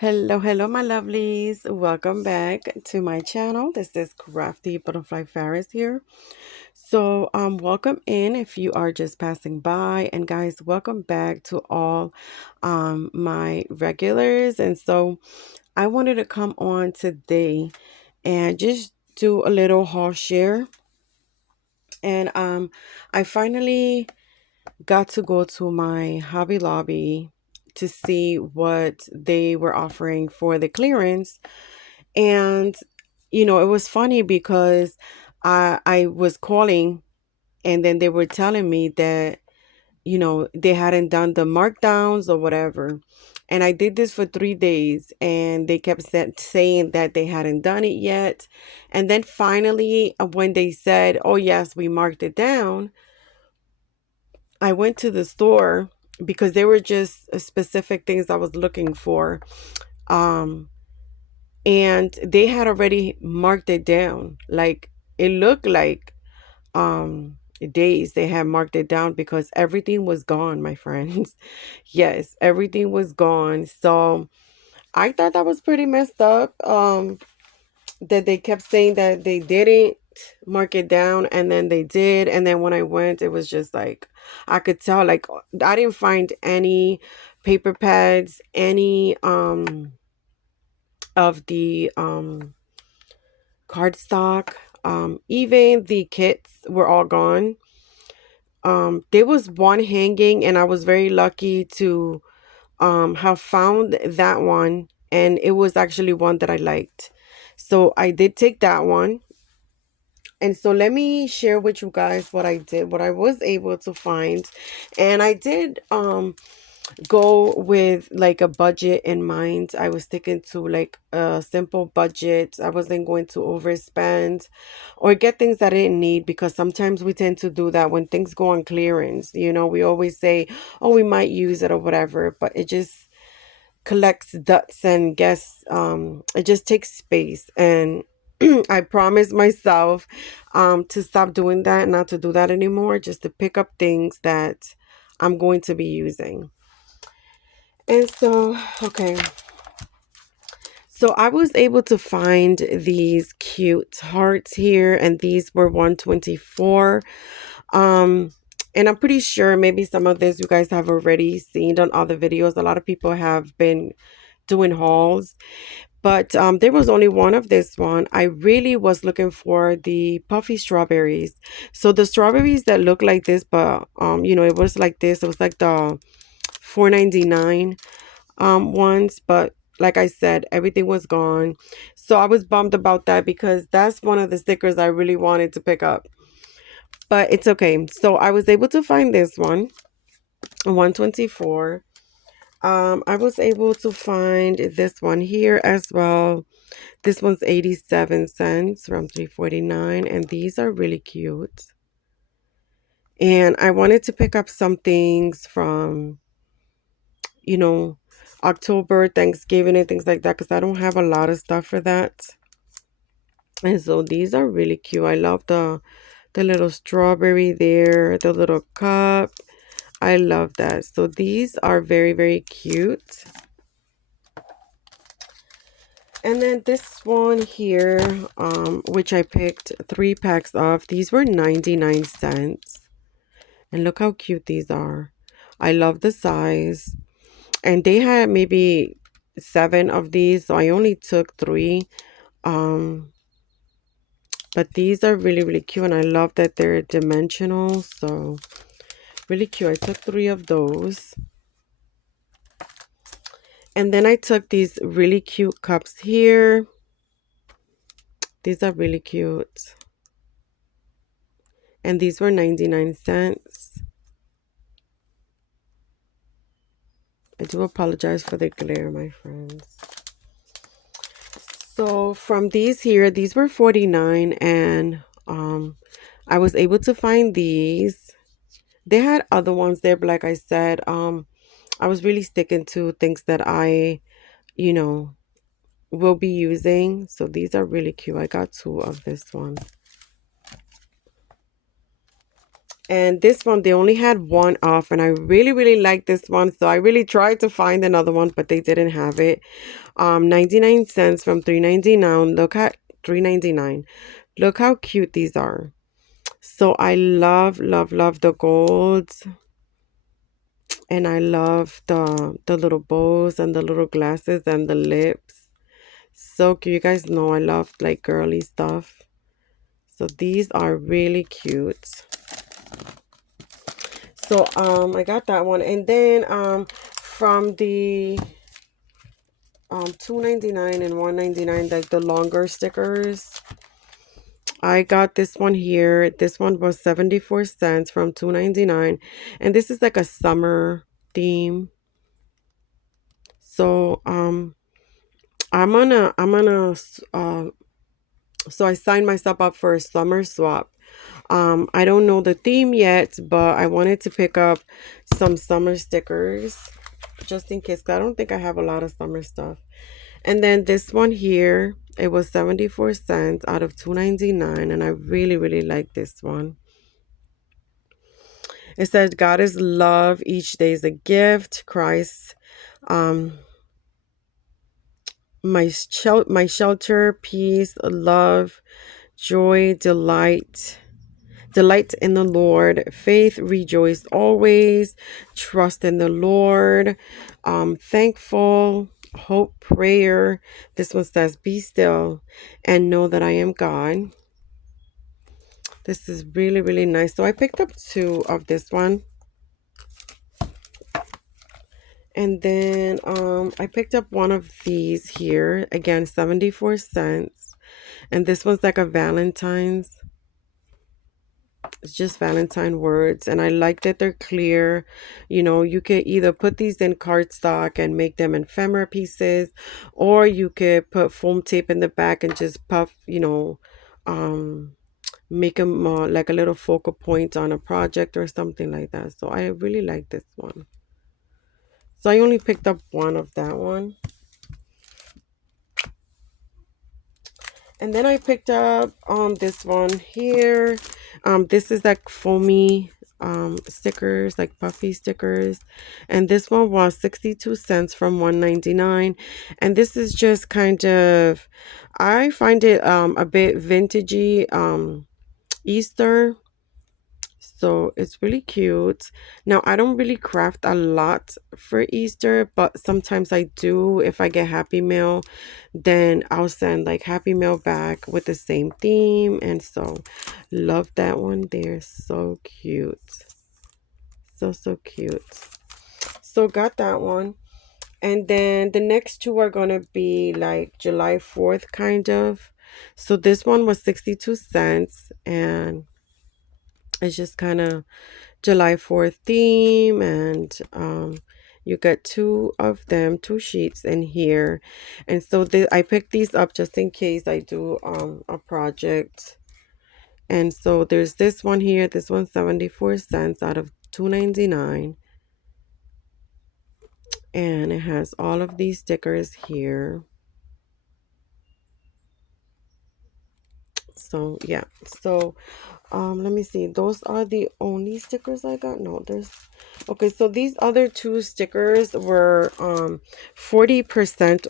Hello, my lovelies. Welcome back to my channel. This is Crafty Butterfly Ferris here. So, welcome in if you are just passing by, and guys, welcome back to all my regulars. And so, I wanted to come on today and just do a little haul share. And I finally got to go to my Hobby Lobby to see what they were offering for the clearance. And it was funny because I was calling, and then they were telling me that they hadn't done the markdowns or whatever. And I did this for 3 days, and they kept saying that they hadn't done it yet. And then finally, when they said, "Oh yes, we marked it down," I went to the store because they were just specific things I was looking for. Um, and they had already marked it down. Like, it looked like days they had marked it down because everything was gone, my friends. Yes, everything was gone. So I thought that was pretty messed up. That they kept saying that they didn't mark it down, and then they did. And then when I went, it was just like I could tell, like, I didn't find any paper pads, any of the cardstock. Even the kits were all gone. There was one hanging, and I was very lucky to have found that one, and it was actually one that I liked. So I did take that one. And so let me share with you guys what I did, what I was able to find. And I did go with like a budget in mind. I was sticking to like a simple budget. I wasn't going to overspend or get things that I didn't need, because sometimes we tend to do that when things go on clearance. We always say, oh, we might use it or whatever, but it just collects dust and guess it just takes space. And I promised myself to stop doing that, not to do that anymore, just to pick up things that I'm going to be using. And so, okay. So I was able to find these cute hearts here, and these were 124. Um, and I'm pretty sure maybe some of this you guys have already seen on other videos. A lot of people have been doing hauls, but there was only one of this one. I really was looking for the puffy strawberries. So the strawberries that look like this, but it was like this. It was like the 4.99 ones, but like I said, everything was gone. So I was bummed about that because that's one of the stickers I really wanted to pick up. But it's okay. So I was able to find this one, 124. I was able to find this one here as well. This one's 87 cents from 3.49, and these are really cute. And I wanted to pick up some things from, you know, October, Thanksgiving, and things like that, because I don't have a lot of stuff for that. And so these are really cute. I love the little strawberry there, the little cup. I love that. So these are very, very cute. And then this one here, which I picked 3 packs of. These were 99 cents. And look how cute these are. I love the size. And they had maybe 7 of these, so I only took 3. But these are really, really cute, and I love that they're dimensional. So really cute. I took 3 of those. And then I took these really cute cups here. These are really cute. And these were 99 cents. I do apologize for the glare, my friends. So from these here, these were 49, and I was able to find these. They had other ones there, but like I said, I was really sticking to things that I, you know, will be using. So these are really cute. I got 2 of this one. And this one, they only had one off, and I really, really like this one. So I really tried to find another one, but they didn't have it. 99 cents from 3.99. Look at 3.99. Look how cute these are. So I love, love, love the golds. And I love the little bows and the little glasses and the lips. So cute. You guys know I love like girly stuff. So these are really cute. So I got that one. And then from the 2.99 and 1.99, like the longer stickers, I got this one here. This one was 74 cents from 2.99, and this is like a summer theme. So so I signed myself up for a summer swap. I don't know the theme yet, but I wanted to pick up some summer stickers just in case, 'cause I don't think I have a lot of summer stuff. And then this one here, it was 74 cents out of 2.99, and I really, really like this one. It says, God is love, each day is a gift. Christ, um, my shelter, peace, love, joy, delight in the Lord, faith, rejoice always, trust in the Lord, thankful, hope, prayer. This one says, be still and know that I am God. This is really, really nice. So I picked up two of this one. And then I picked up one of these here. Again, 74 cents. And this one's like a Valentine's. It's just Valentine words. And I like that they're clear. You know, you could either put these in cardstock and make them ephemera pieces. Or you could put foam tape in the back and just puff, make them like a little focal point on a project or something like that. So I really like this one. So I only picked up one of that one. And then I picked up this one here. This is like foamy stickers, like puffy stickers. And this one was 62 cents from 1.99. And this is just kind of, I find it a bit vintagey Easter. So it's really cute. Now, I don't really craft a lot for Easter, but sometimes I do. If I get Happy Mail, then I'll send like Happy Mail back with the same theme. And so, love that one. They're so cute. So, so cute. So, got that one. And then the next two are going to be like July 4th, kind of. So, this one was 62 cents. And it's just kind of July 4th theme, and you get two of them, two sheets in here. And so I picked these up just in case I do a project. And so there's this one here. This one's 74 cents out of 2.99, and it has all of these stickers here. So yeah, so let me see, those are the only stickers I got. No, there's, okay, so these other two stickers were 40%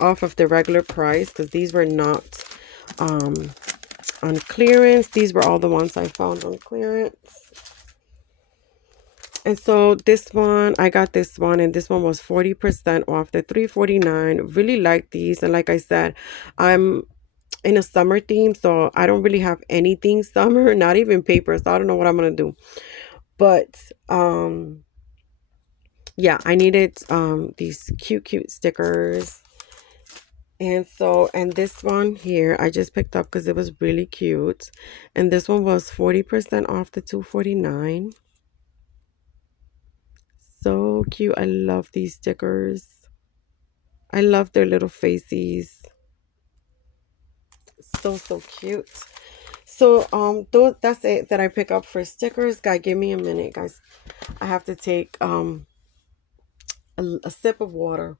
off of the regular price, because these were not on clearance. These were all the ones I found on clearance. And so this one, I got this one, and this one was 40% off the 3.49. Really like these. And like I said, I'm in a summer theme, so I don't really have anything summer, not even paper. So I don't know what I'm gonna do. But yeah, I needed these cute stickers. And so, and this one here I just picked up because it was really cute. And this one was 40% off the 2.49. So cute. I love these stickers. I love their little faces. So, so cute. So that's it that I pick up for stickers. Guys, give me a minute, guys. I have to take a sip of water.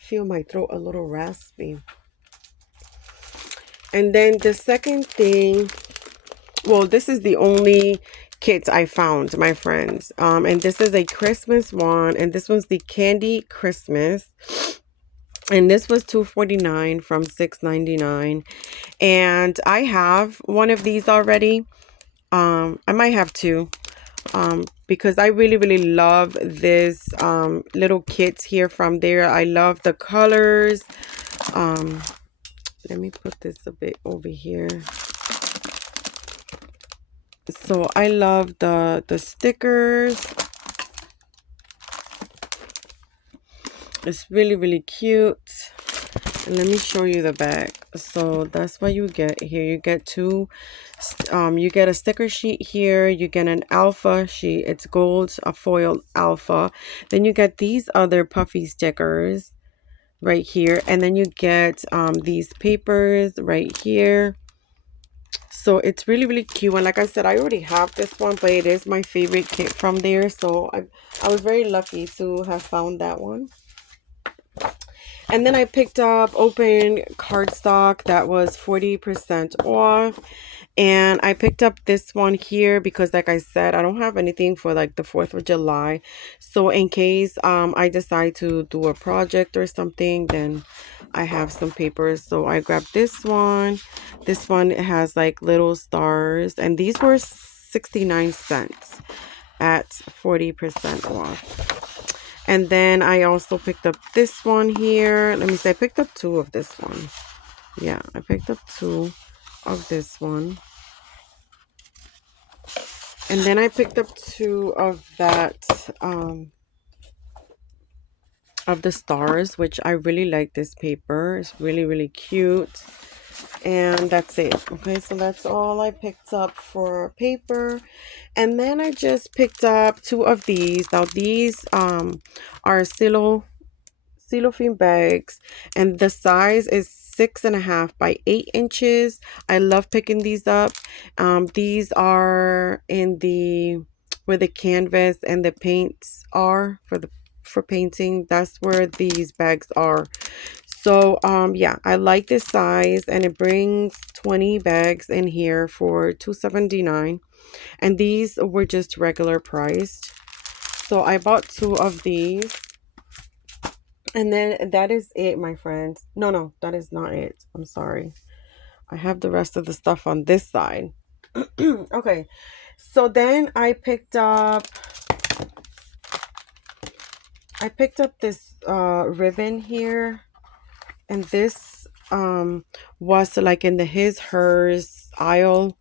Feel my throat a little raspy. And then the second thing, well, this is the only kits I found, my friends. And this is a Christmas one, and this one's the Candy Christmas. And this was $2.49 from $6.99. And I have one of these already. I might have two. Because I really, really love this little kits here from there. I love the colors. Let me put this a bit over here. So I love the stickers. It's really, really cute. And let me show you the back. So that's what you get here. You get two, you get a sticker sheet here. You get an alpha sheet. It's gold, a foil alpha. Then you get these other puffy stickers right here. And then you get these papers right here. So it's really, really cute. And like I said, I already have this one, but it is my favorite kit from there. So I was very lucky to have found that one. And then I picked up open cardstock that was 40% off. And I picked up this one here because, like I said, I don't have anything for like the 4th of July. So in case I decide to do a project or something, then I have some papers. So I grabbed this one. This one has like little stars. And these were 69 cents at 40% off. And then I also picked up this one here. Let me see, I picked up two of this one. Yeah, I picked up two of this one. And then I picked up two of that, of the stars, which I really like this paper. It's really, really cute. And that's it. Okay, so that's all I picked up for paper. And then I just picked up two of these. Now these are cellophane bags, and the size is 6.5 by 8 inches. I love picking these up. These are in the where the canvas and the paints are for painting. That's where these bags are. So yeah, I like this size, and it brings 20 bags in here for $2.79, and these were just regular priced. So I bought two of these. And then that is it, my friends. No, that is not it. I'm sorry. I have the rest of the stuff on this side. Okay. So then I picked up this ribbon here, and this was like in the his hers aisle.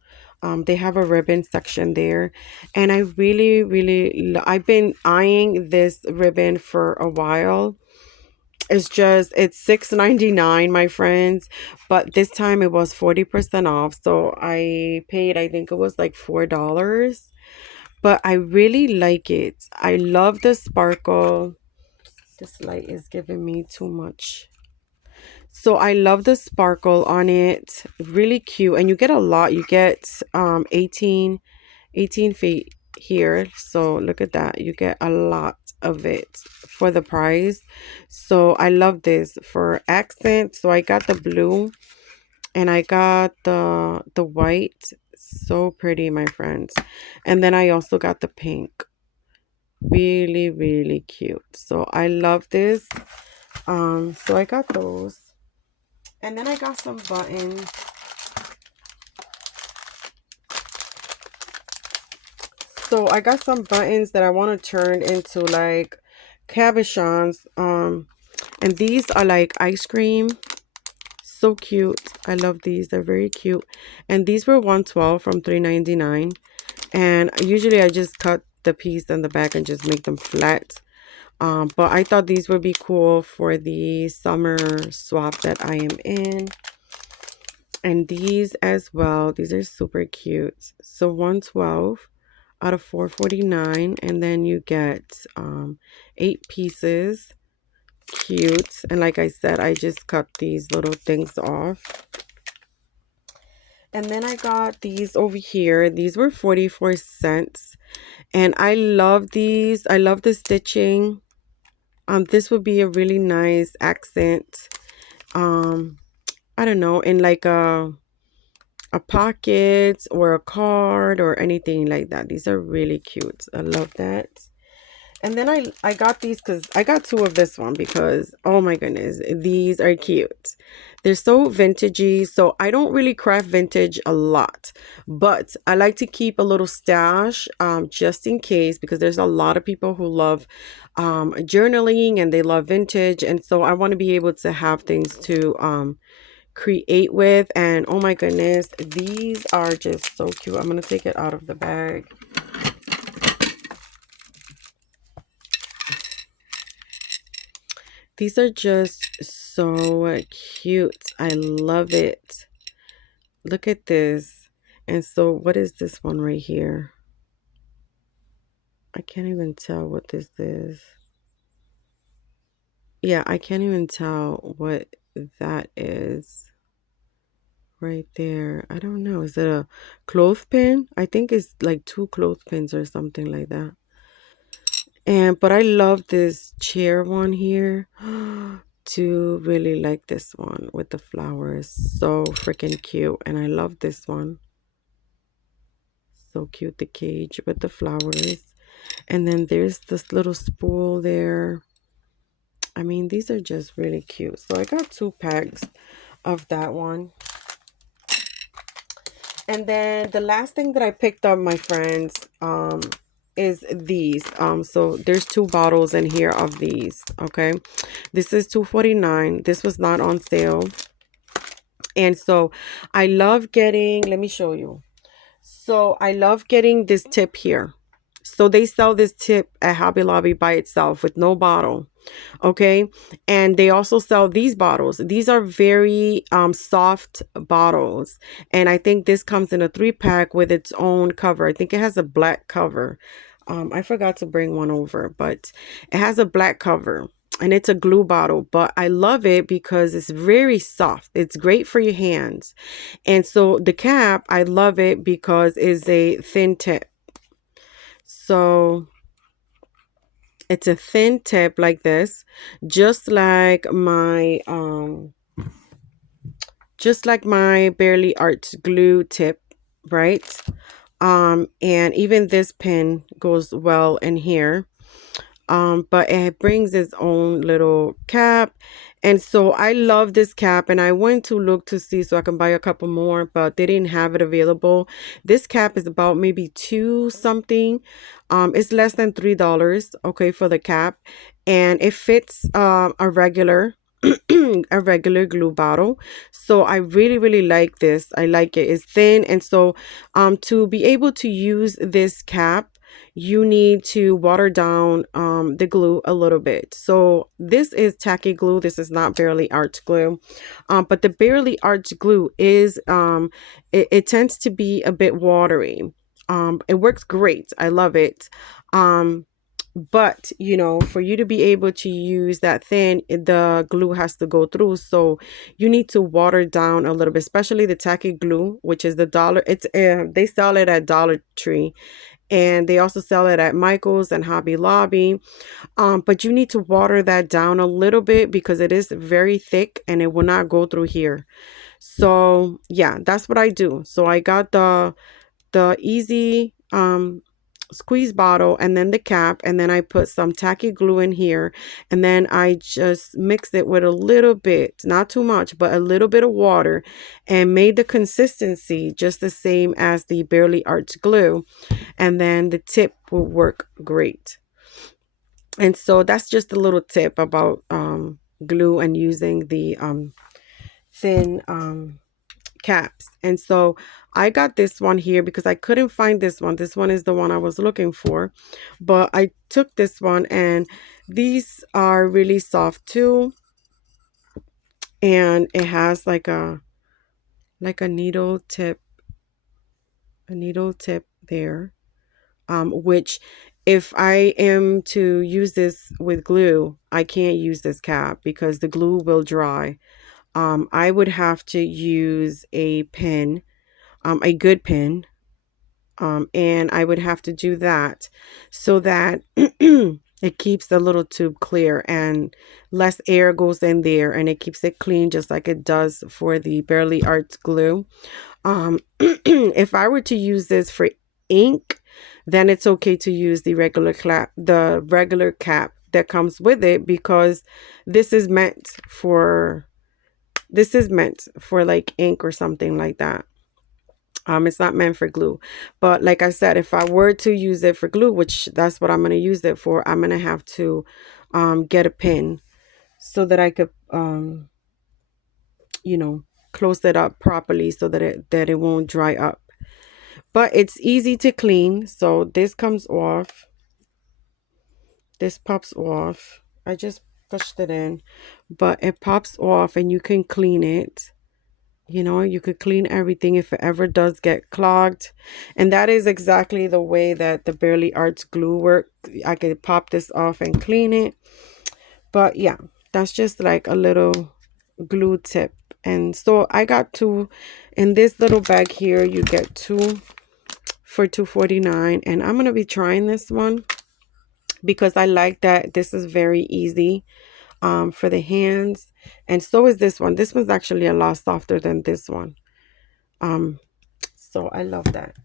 They have a ribbon section there, and I really, really I've been eyeing this ribbon for a while. It's $6.99, my friends, but this time it was 40% off. So I paid, I think it was like $4, but I really like it. I love the sparkle. This light is giving me too much. So I love the sparkle on it. Really cute. And you get a lot. You get 18 feet here. So look at that. You get a lot of it for the price. So I love this for accent. So I got the blue and I got the white. So pretty, my friends. And then I also got the pink. Really, really cute. So I love this. So I got those. And then I got some buttons. So I got some buttons that I want to turn into like cabochons. And these are like ice cream. So cute. I love these. They're very cute. And these were $112 from $3.99. And usually I just cut the piece in the back and just make them flat. But I thought these would be cool for the summer swap that I am in. And these as well. These are super cute. So $112 out of $4.49, and then you get 8 pieces. Cute. And like I said, I just cut these little things off. And then I got these over here. These were 44 cents, and I love these. I love the stitching. This would be a really nice accent. I don't know, in like a a pocket or a card or anything like that. These are really cute. I love that. And then I got these because I got two of this one because, oh my goodness, these are cute. They're so vintagey. So I don't really craft vintage a lot, but I like to keep a little stash just in case, because there's a lot of people who love journaling and they love vintage. And so I want to be able to have things to create with. And oh my goodness, these are just so cute. I'm going to take it out of the bag. These are just so cute. I love it. Look at this. And so what is this one right here? I can't even tell what this is. Yeah, I can't even tell what that is right there. I don't know. Is it a clothespin? I think it's like two clothespins or something like that. And but I love this chair one here. To really like this one with the flowers. So freaking cute. And I love this one. So cute, the cage with the flowers. And then there's this little spool there. I mean, these are just really cute. So I got 2 packs of that one. And then the last thing that I picked up, my friends, is these. So there's 2 bottles in here of these. Okay, this is $2.49. This was not on sale. And so I love getting, let me show you. So I love getting this tip here. So they sell this tip at Hobby Lobby by itself with no bottle. Okay. And they also sell these bottles. These are very soft bottles. And I think this comes in a 3-pack with its own cover. I think it has a black cover. I forgot to bring one over, but it has a black cover. And it's a glue bottle, but I love it because it's very soft. It's great for your hands. And so the cap, I love it because it's a thin tip. So it's a thin tip like this, just like my Barely Arts glue tip, right? And even this pin goes well in here. But it brings its own little cap. And so I love this cap, and I went to look to see so I can buy a couple more, but they didn't have it available. This cap is about maybe 2 something. It's less than $3, okay, for the cap. And it fits a regular a regular glue bottle. So I really, really like this. I like it. It's thin. And so to be able to use this cap, you need to water down the glue a little bit. So this is tacky glue. This is not Barely Arts glue. But the Barely Arts glue is, it tends to be a bit watery. It works great. I love it. But you know, for you to be able to use that thin, the glue has to go through. So you need to water down a little bit, especially the tacky glue, which is the dollar. It's they sell it at Dollar Tree. And they also sell it at Michael's and Hobby Lobby. But you need to water that down a little bit because it is very thick and it will not go through here. So yeah, that's what I do. So I got the easy squeeze bottle and then the cap, and then I put some tacky glue in here, and then I just mixed it with a little bit, not too much, but a little bit of water, and made the consistency just the same as the Barely Arts glue, and then the tip will work great. And so that's just a little tip about glue and using the thin caps. And so I got this one here because I couldn't find this one. This one is the one I was looking for, but I took this one, and these are really soft too. And it has like a needle tip, there, which if I am to use this with glue, I can't use this cap because the glue will dry. I would have to use a pin, a good pin, and I would have to do that so that It keeps the little tube clear and less air goes in there, and it keeps it clean just like it does for the Barely Arts glue. If I were to use this for ink, then it's okay to use the regular cap that comes with it, because this is meant for like ink or something like that. It's not meant for glue. But like I said, if I were to use it for glue, which that's what I'm going to use it for, I'm going to have to get a pin so that I could you know, close it up properly so that it won't dry up. But it's easy to clean. So this comes off. This pops off. I just pushed it in, but it pops off and you can clean it. You know, you could clean everything if it ever does get clogged. And that is exactly the way that the Barely Arts glue works. I could pop this off and clean it. But yeah, that's just like a little glue tip. And so I got two in this little bag here. You get two for $2.49, and I'm gonna be trying this one because I like that this is very easy for the hands, and so is this one. This one's actually a lot softer than this one. So I love that.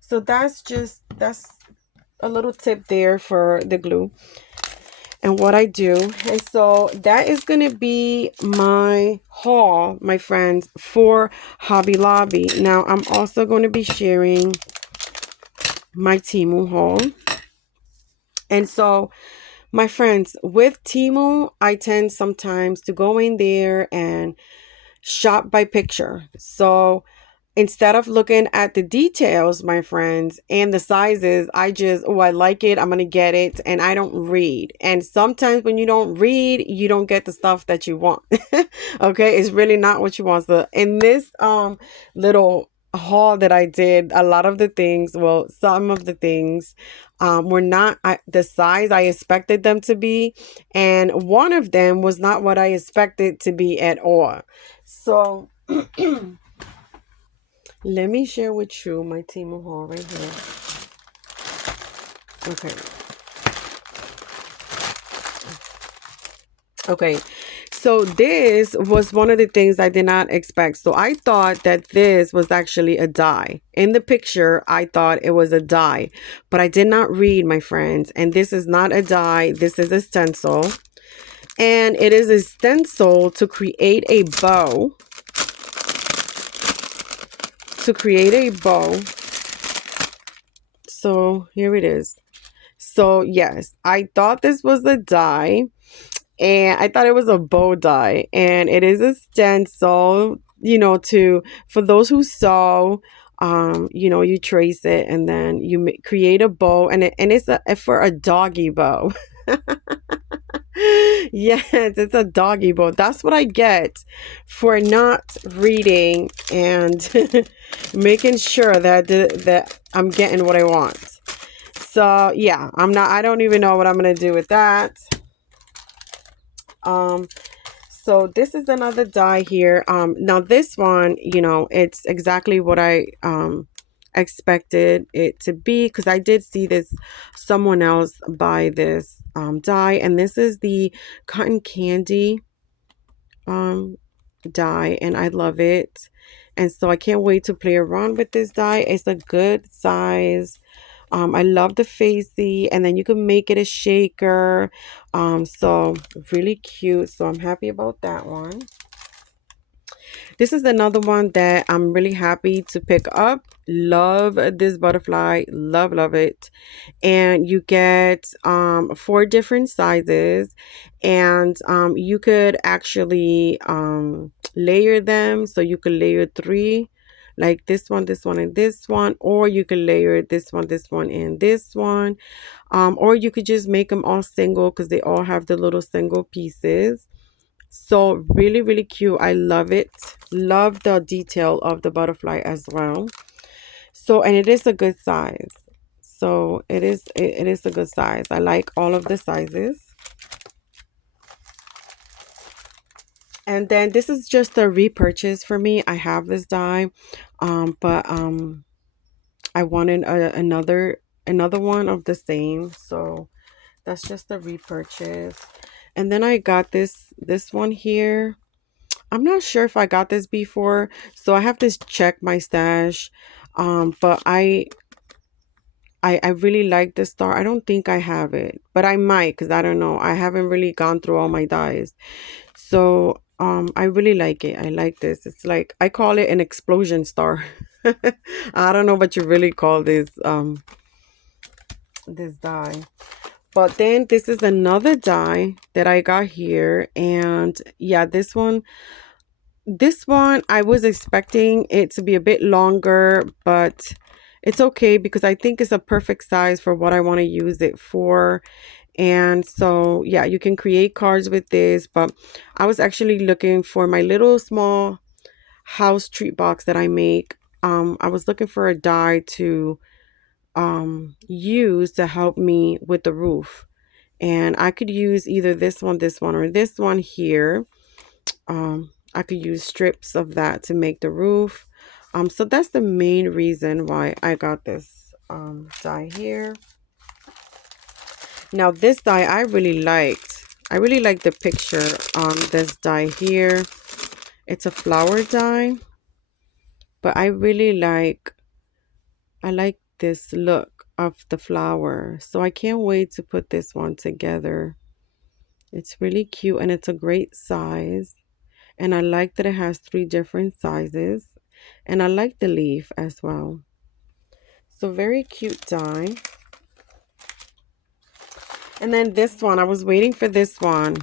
So that's a little tip there for the glue and what I do. And so that is going to be my haul, my friends, for Hobby Lobby. Now I'm also going to be sharing my Temu haul. And so my friends, with Temu, I tend sometimes to go in there and shop by picture. So instead of looking at the details, my friends, and the sizes, I just, oh, I like it, I'm gonna get it, and I don't read. And sometimes when you don't read, you don't get the stuff that you want. Okay, it's really not what you want. So in this little haul that I did, a lot of the things, well, some of the things were not the size I expected them to be, and one of them was not what I expected to be at all. So let me share with you my Temu haul right here. Okay. Okay. So this was one of the things I did not expect. So I thought that this was actually a die. In the picture, I thought it was a die, but I did not read, my friends. And this is not a die. This is a stencil. And it is a stencil to create a bow. So here it is. So yes, I thought this was a die, and I thought it was a bow die, and it is a stencil, for those who sew, you trace it and then you create a bow, and it's for a doggy bow. Yes, it's a doggy bow. That's what I get for not reading and making sure that I'm getting what I want. So yeah, I don't even know what I'm gonna do with that. So this is another die here. Now this one, it's exactly what I expected it to be, because I did see someone else buy this die, and this is the cotton candy die, and I love it. And so I can't wait to play around with this die. It's a good size. I love the facey, and then you can make it a shaker. So really cute. So I'm happy about that one. This is another one that I'm really happy to pick up. Love this butterfly. Love it. And you get 4 different sizes, and you could actually layer them. So you could layer 3, like this one, and this one, or you could layer this one, and this one, or you could just make them all single, because they all have the little single pieces. So really cute. I love it. Love the detail of the butterfly as well. So, and it is a good size. So it is a good size. I like all of the sizes. And then this is just a repurchase for me. I have this die, but I wanted another one of the same. So That's just a repurchase. And then I got this one here. I'm not sure if I got this before, so I have to check my stash. But I really like this star. I don't think I have it, but I might, because I don't know. I haven't really gone through all my dies. So I really like it. I like this. It's like, I call it an explosion star. I don't know what you really call this die. But then this is another die that I got here, and yeah, this one I was expecting it to be a bit longer, but it's okay because I think it's a perfect size for what I want to use it for. And so yeah, you can create cards with this, but I was actually looking for my little small house treat box that I make. I was looking for a die to use to help me with the roof, and I could use either this one, or this one here. I could use strips of that to make the roof. So that's the main reason why I got this die here. Now this die I really liked. I really like the picture on this die here. It's a flower die, but I like this look of the flower. So I can't wait to put this one together. It's really cute and it's a great size. And I like that it has 3 different sizes. And I like the leaf as well. So very cute die. And then this one, I was waiting for this one.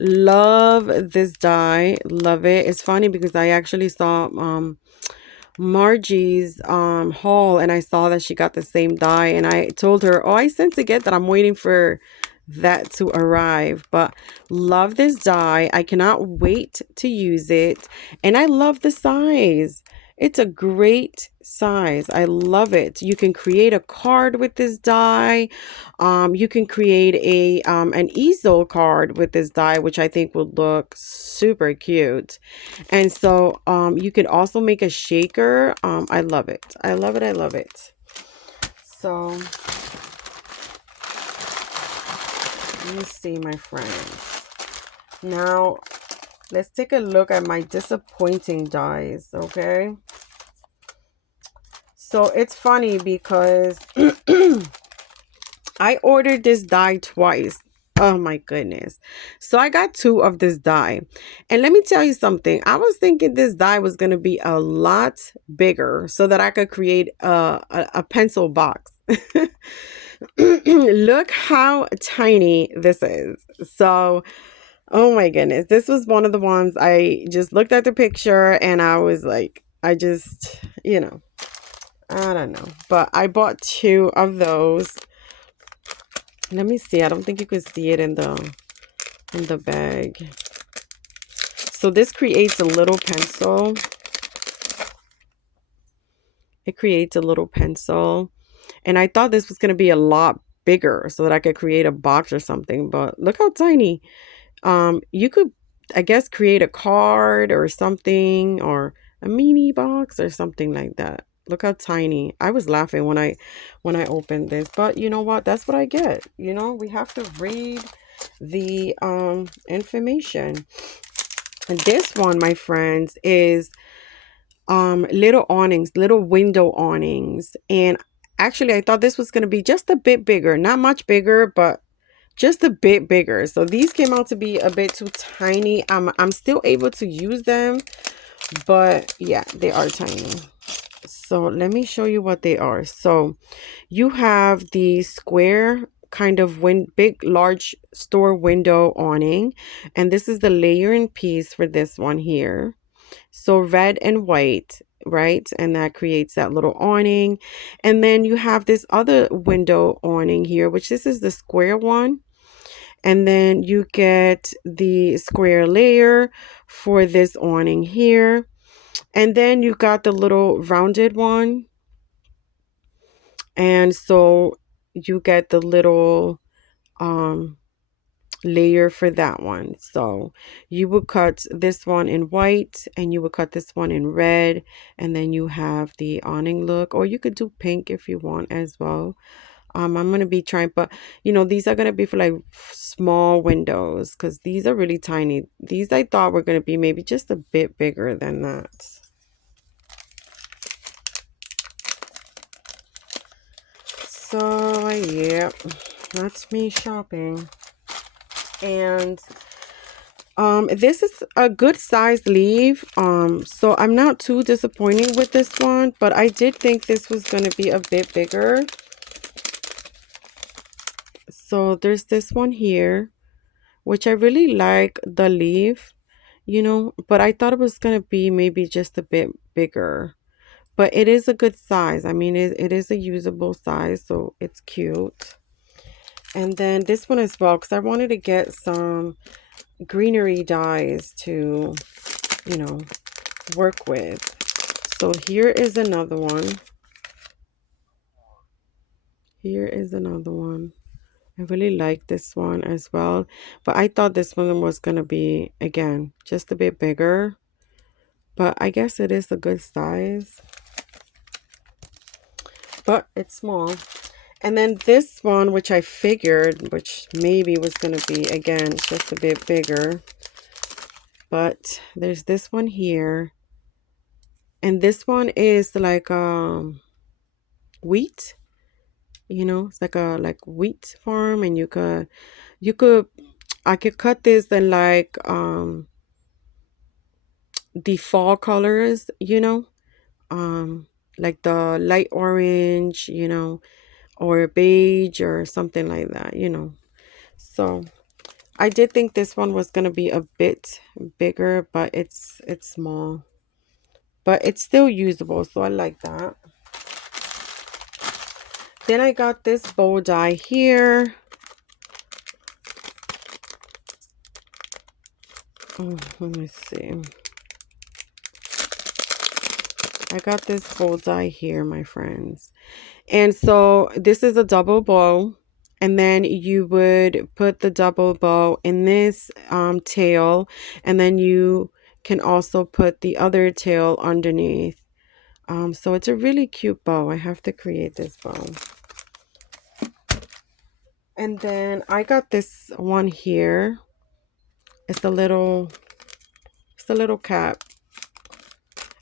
Love this die. Love it. It's funny because I actually saw Margie's haul, and I saw that she got the same die, and I told her, oh, I sent to get that. I'm waiting for that to arrive. But love this die. I cannot wait to use it, and I love the size. It's a great size. I love it. You can create a card with this die. You can create an easel card with this die, which I think would look super cute. And so you could also make a shaker. I love it. I love it. I love it. So let me see, my friends. Now let's take a look at my disappointing dies, okay? So it's funny because I ordered this die twice. Oh my goodness. So I got 2 of this die. And let me tell you something. I was thinking this die was going to be a lot bigger so that I could create a pencil box. Look how tiny this is. So, oh my goodness. This was one of the ones I just looked at the picture and I was like, I just, I don't know. But I bought 2 of those. Let me see. I don't think you could see it in the bag. So this creates a little pencil. It creates a little pencil. And I thought this was going to be a lot bigger so that I could create a box or something. But look how tiny. You could, I guess, create a card or something, or a mini box or something like that. Look how tiny. I was laughing when I opened this, but you know what? That's what I get. We have to read the information. And this one, my friends, is little awnings, little window awnings. And actually, I thought this was going to be just a bit bigger, not much bigger, but just a bit bigger. So these came out to be a bit too tiny. I'm still able to use them, but yeah, they are tiny. So let me show you what they are. So you have the square kind of big, large store window awning. And this is the layering piece for this one here. So red and white, right? And that creates that little awning. And then you have this other window awning here, which this is the square one. And then you get the square layer for this awning here. And then you got the little rounded one. And so you get the little layer for that one. So you would cut this one in white and you would cut this one in red. And then you have the awning look, or you could do pink if you want as well. I'm gonna be trying, but these are gonna be for like small windows because these are really tiny. These I thought were gonna be maybe just a bit bigger than that. So yeah, that's me shopping. And this is a good size leaf. So I'm not too disappointed with this one, but I did think this was gonna be a bit bigger. So there's this one here, which I really like the leaf, but I thought it was gonna be maybe just a bit bigger. But it is a good size. I mean, it is a usable size, so it's cute. And then this one as well, because I wanted to get some greenery dyes to, you know, work with. So here is another one. Here is another one. I really like this one as well. But I thought this one was going to be, again, just a bit bigger. But I guess it is a good size. But it's small. And then this one, which I figured, which maybe was going to be, again, just a bit bigger. But there's this one here. And this one is like wheat. It's like a wheat farm, and I could cut this in like the fall colors, like the light orange, or beige or something like that, So I did think this one was gonna be a bit bigger, but it's small. But it's still usable, so I like that. Then I got this bow die here. Oh, let me see. I got this bow die here, my friends. And so this is a double bow. And then you would put the double bow in this tail. And then you can also put the other tail underneath. So it's a really cute bow. I have to create this bow. And then I got this one here. It's a little cap.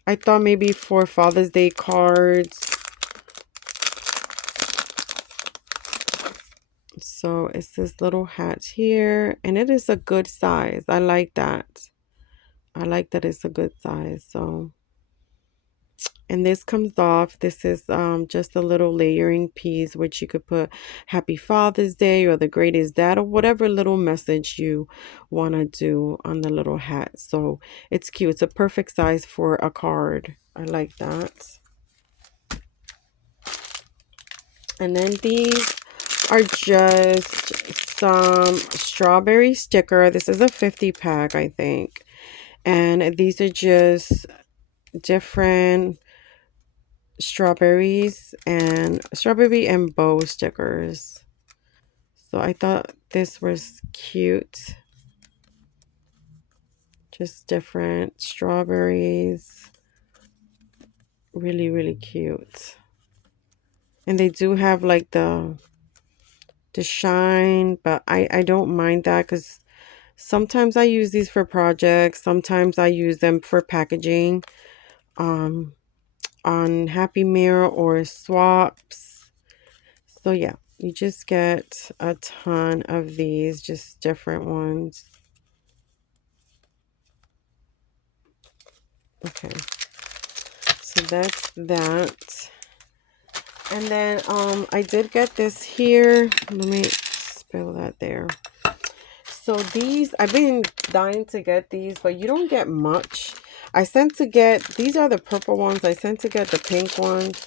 I thought maybe for Father's Day cards. So it's this little hat here, and it is a good size. I like that. I like that it's a good size. So, and this comes off. This is just a little layering piece, which you could put Happy Father's Day or the Greatest Dad or whatever little message you want to do on the little hat. So it's cute. It's a perfect size for a card. I like that. And then these are just some strawberry sticker. This is a 50 pack, I think. And these are just different strawberry and bow stickers. So I thought this was cute. Just different strawberries. Really, really cute. And they do have like the shine, but I don't mind that because sometimes I use these for projects. Sometimes I use them for packaging on Happy Meal or swaps. So yeah, you just get a ton of these, just different ones. Okay, so that's that. And then I did get this here. Let me spill that there. So these, I've been dying to get these, but you don't get much. I sent to get, these are the purple ones. I sent to get the pink ones.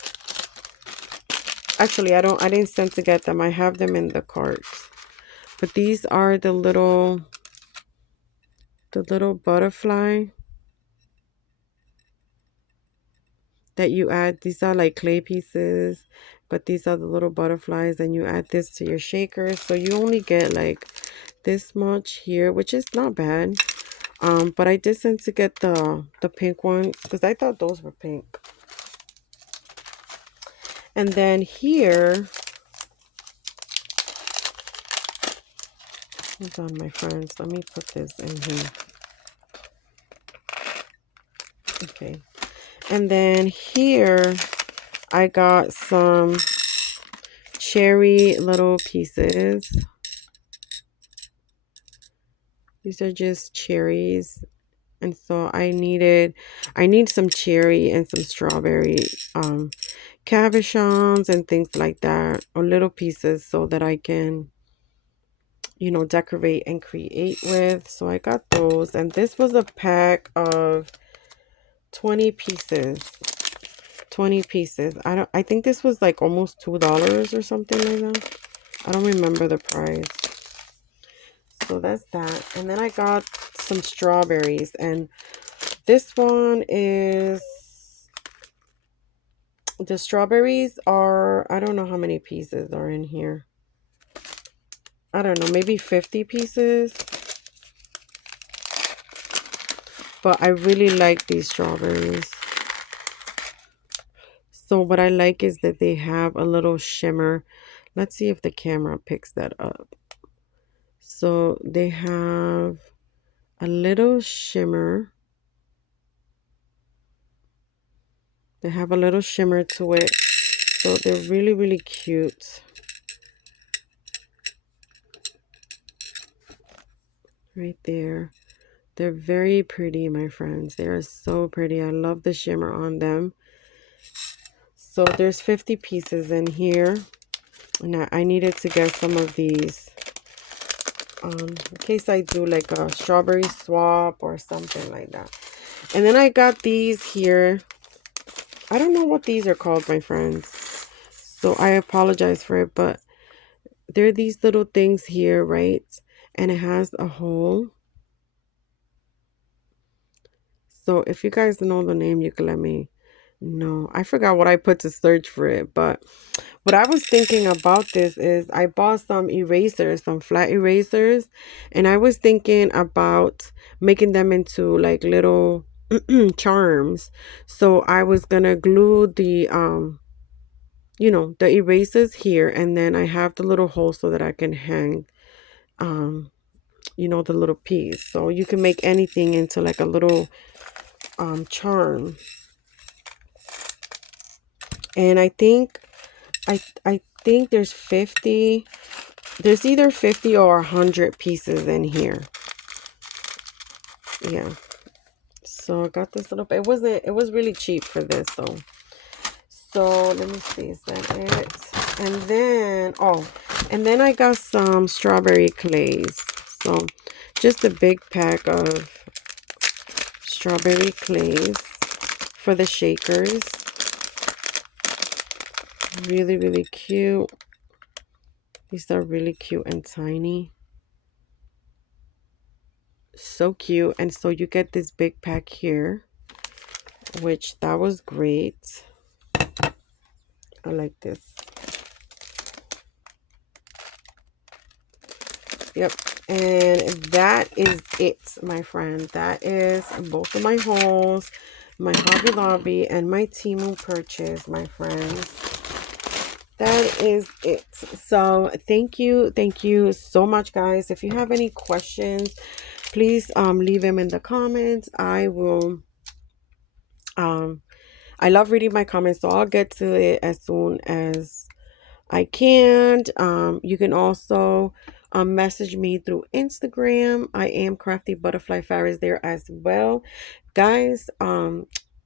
Actually, I didn't send to get them. I have them in the cart. But these are the little butterfly that you add. These are like clay pieces, but these are the little butterflies, and you add this to your shaker. So you only get like this much here, which is not bad. But I did send to get the pink ones because I thought those were pink. And then here Hold on, my friends. Let me put this in here. Okay. And then here, I got some cherry little pieces. These are just cherries. And so I need some cherry and some strawberry cabochons and things like that, or little pieces so that I can, you know, decorate and create with. So I got those, and this was a pack of 20 pieces. 20 pieces. I think this was like almost $2 or something like that. I don't remember the price. So that's that. And then I got some strawberries, and this one is, the strawberries are, I don't know how many pieces are in here. I don't know, maybe 50 pieces. But I really like these strawberries. So what I like is that they have a little shimmer. Let's see if the camera picks that up. So they have a little shimmer. They have a little shimmer to it. So they're really, really cute. Right there. They're very pretty, my friends. They are so pretty. I love the shimmer on them. So there's 50 pieces in here. And I needed to get some of these. In case I do like a strawberry swap or something like that. And then I got these here. I don't know what these are called, my friends. So I apologize for it, but they're these little things here, right? And it has a hole. So if you guys know the name, you can let me know. I forgot what I put to search for it, but what I was thinking about this is I bought some erasers, some flat erasers, and I was thinking about making them into like little charms. So I was gonna glue the you know, the erasers here, and then I have the little hole so that I can hang you know, the little piece. So you can make anything into like a little charm. And I think I think there's either 50 or 100 pieces in here. Yeah. So I got this little, it was really cheap for this though. So let me see, is that it? And then I got some strawberry clays. So just a big pack of strawberry clays for the shakers. Really, really cute. These are really cute and tiny. So cute. And so you get this big pack here, which that was great. I like this. Yep. And that is it, my friend. That is both of my hauls, my Hobby Lobby, and my Temu purchase, my friends. That is it. So thank you so much, guys. If you have any questions, please leave them in the comments. I will I love reading my comments, so I'll get to it as soon as I can. You can also message me through Instagram. I am Crafty Butterfly Fairies there as well. Guys,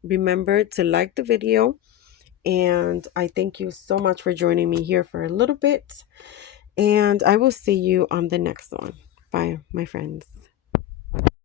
remember to like the video. And I thank you so much for joining me here for a little bit. And I will see you on the next one. Bye, my friends.